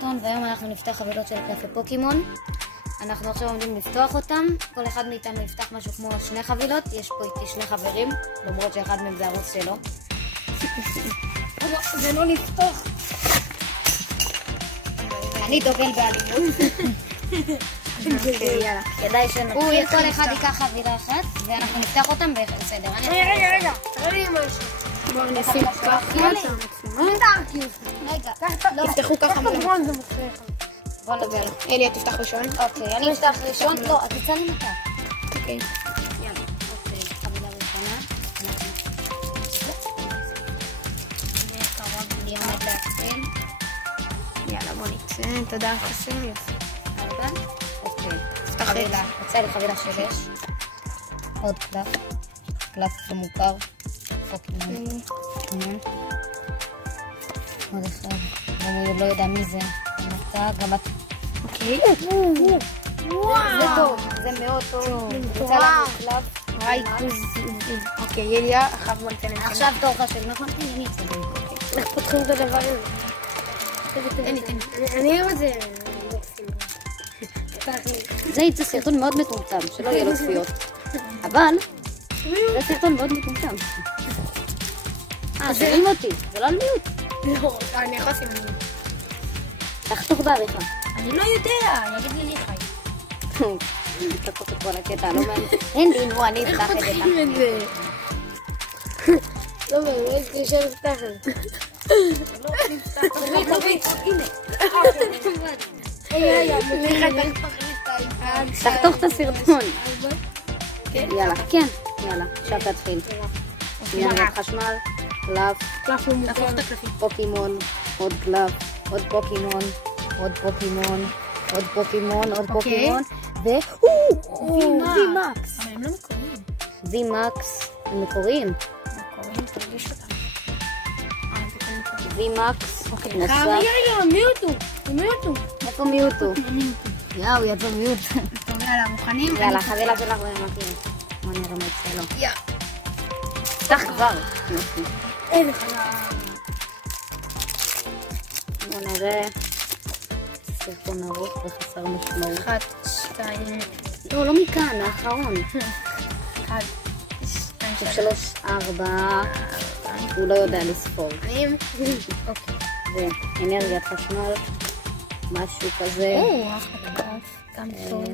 סרטון, והיום אנחנו נפתח חבילות של קפה פוקימון. אנחנו עכשיו עומדים לפתוח אותם. כל אחד מאיתנו יפתח משהו כמו 2 חבילות. יש פה איתי 2 חברים, למרות שאחד מהם זה ערוץ שלו. זה לא לפתוח. אני דוגל באלימות. יאללה. כדאי שנתחיל. כל אחד ייקח חבילה אחת, ואנחנו נפתח אותם בסדר. רגע. תראה לי משהו. בואו נשים ככה. רגע. תפתחו ככה מלא. בוא נדבר. אליה, תפתח ראשון. אוקיי, אני אפתח ראשון. לא, את יצא לי מתי. אוקיי. יאללה. אוקיי, חבילה ראשונה. זה קרוב לי עומד להתחיל. יאללה, בוא נצא. תודה, חסר יופי. 4. אוקיי. תפתח חבילה. יצא לי חבילה 6. עוד קלף. קלף מוכר. פוקימון. עוד אחד. אני לא יודע מי זה. גם את. אוקיי. זה טוב. זה מאוד טוב. יצא לנו קלף. אוקיי, אליה, אחר בוא ניתן את זה. עכשיו תורך שלי. נכון? אני אצא. איך פותחים את הדבר הזה? אני אוהב את זה. זה יצא סרטון מאוד מטומטם, שלא יהיה לו צפיות. אבל, זה סרטון מאוד מטומטם. שומעים אותי, זה לא על מיוט. לא, אני יכול לשים מיוט. תחתוך בעריכה. אני לא יודע, יגיד לי חי. תחתוך את כל הקטע, לא מעניין. אין לי, נו, אני אפתח את זה. איך פותחים את זה? לא באמת, יושב לפתח את זה. לא, נפתח. הנה. תחתוך את הסרטון. יאללה, כן. יאללה, עכשיו תתחיל. שנייה חשמל, קלף, פוקימון, עוד קלף, עוד פוקימון, עוד פוקימון, עוד פוקימון, עוד פוקימון, V-Max. אבל הם לא מקוריים. V-Max, הם מקוריים. מקוריים, תרגיש אותם. V-Max, נוסף. רגע, מיוטו. מיוטו. איפה מיוטו? יאו, יצא מיוט. טוב, יאללה, מוכנים? יאללה, חבילה שלך ומתאים. בוא נראה מה יצא לו. יא. פתח כבר. יופי. איזה חלה. בוא נראה. סרטון ארוך וחסר משמעות. 1, 2, לא, לא מכאן, האחרון. 1, 2, 3, 4. הוא לא יודע לספור. אוקיי. זה אנרגיית חשמל. משהו כזה. אחלה, גם טוב.